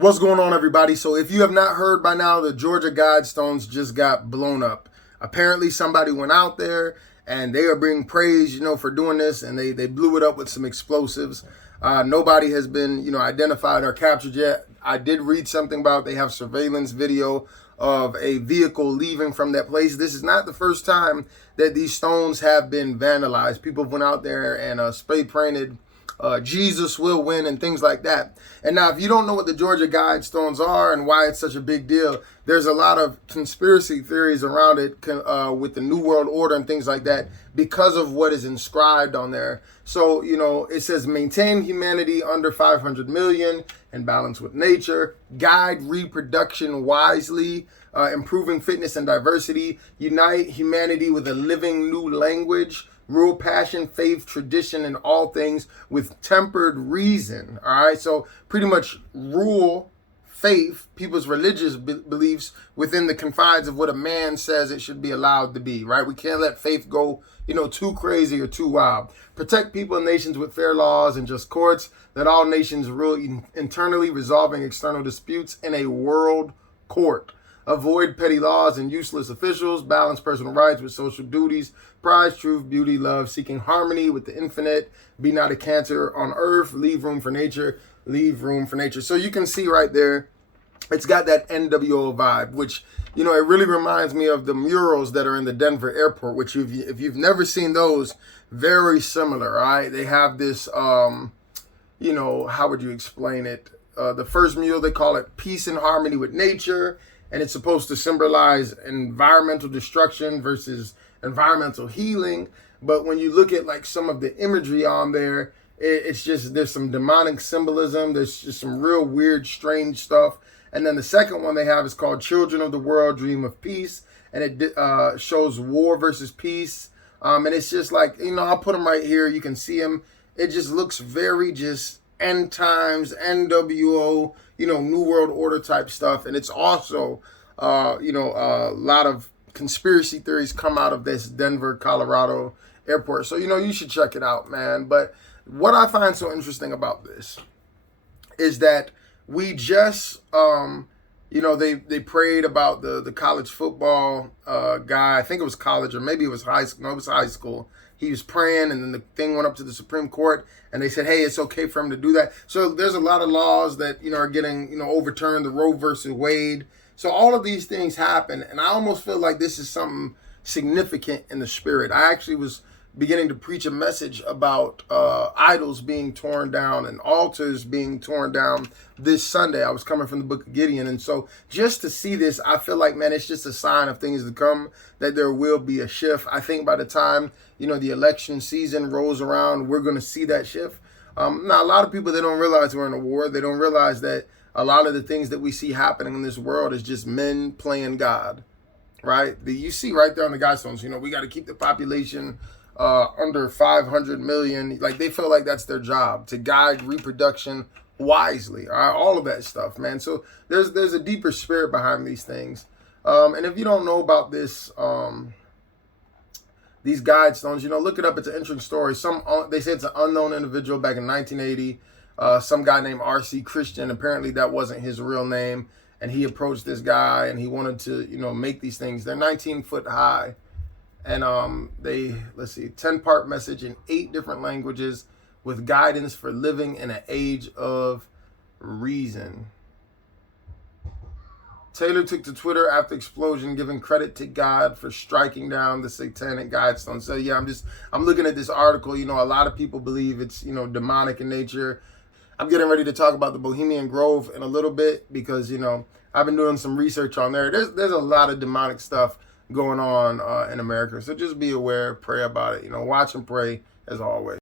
What's going on, everybody? So if you have not heard by now, the Georgia Guidestones just got blown up. Apparently somebody went out there and they are being praised, for doing this, and they blew it up with some explosives. Nobody has been, identified or captured yet. I did read something about they have surveillance video of a vehicle leaving from that place. This is not the first time that these stones have been vandalized. People went out there and spray painted Jesus will win and things like that. And now, if you don't know what the Georgia Guidestones are and why it's such a big deal, there's a lot of conspiracy theories around it with the New World Order and things like that because of what is inscribed on there. So, it says maintain humanity under 500 million in balance with nature, guide reproduction wisely, improving fitness and diversity, unite humanity with a living new language, rule passion, faith, tradition, and all things with tempered reason. All right. So pretty much rule faith, people's religious beliefs within the confines of what a man says it should be allowed to be. Right. We can't let faith go, too crazy or too wild. Protect people and nations with fair laws and just courts, that all nations rule internally, resolving external disputes in a world court. Avoid petty laws and useless officials. Balance personal rights with social duties. Prize truth, beauty, love. Seeking harmony with the infinite. Be not a cancer on earth. Leave room for nature. Leave room for nature. So you can see right there, it's got that NWO vibe, which, it really reminds me of the murals that are in the Denver airport, which if you've never seen those, very similar, right? They have this, how would you explain it? The first mural, they call it peace and harmony with nature. And it's supposed to symbolize environmental destruction versus environmental healing. But when you look at like some of the imagery on there, it's just, there's some demonic symbolism. There's just some real weird, strange stuff. And then the second one they have is called Children of the World Dream of Peace. And it shows war versus peace. And it's just like, I'll put them right here. You can see them. It just looks very just end times, NWO, New World Order type stuff. And it's also, a lot of conspiracy theories come out of this Denver, Colorado airport. So, you should check it out, man. But what I find so interesting about this is that we just, they prayed about the college football guy. I think it was college, or maybe it was high school. No, it was high school. He was praying, and then the thing went up to the Supreme Court, and they said, hey, it's okay for him to do that. So there's a lot of laws that, are getting, overturned, the Roe versus Wade. So all of these things happen, and I almost feel like this is something significant in the spirit. I actually was beginning to preach a message about idols being torn down and altars being torn down this Sunday. I was coming from the book of Gideon. And so just to see this, I feel like, man, it's just a sign of things to come, that there will be a shift. I think by the time, the election season rolls around, we're going to see that shift. Now, a lot of people, they don't realize we're in a war. They don't realize that a lot of the things that we see happening in this world is just men playing God, right? You see right there on the Guidestones, we got to keep the population under 500 million. Like, they feel like that's their job, to guide reproduction wisely. All of that stuff, man. So there's a deeper spirit behind these things. And if you don't know about this, these Guidestones, look it up. It's an interesting story. They say it's an unknown individual back in 1980. Some guy named R.C. Christian. Apparently that wasn't his real name. And he approached this guy and he wanted to, make these things. They're 19 foot high. And 10-part message in 8 different languages with guidance for living in an age of reason. Taylor took to Twitter after explosion, giving credit to God for striking down the satanic Guidestone. So yeah, I'm looking at this article. A lot of people believe it's, demonic in nature. I'm getting ready to talk about the Bohemian Grove in a little bit because, I've been doing some research on there. There's a lot of demonic stuff going on in America. So just be aware, pray about it, watch and pray as always.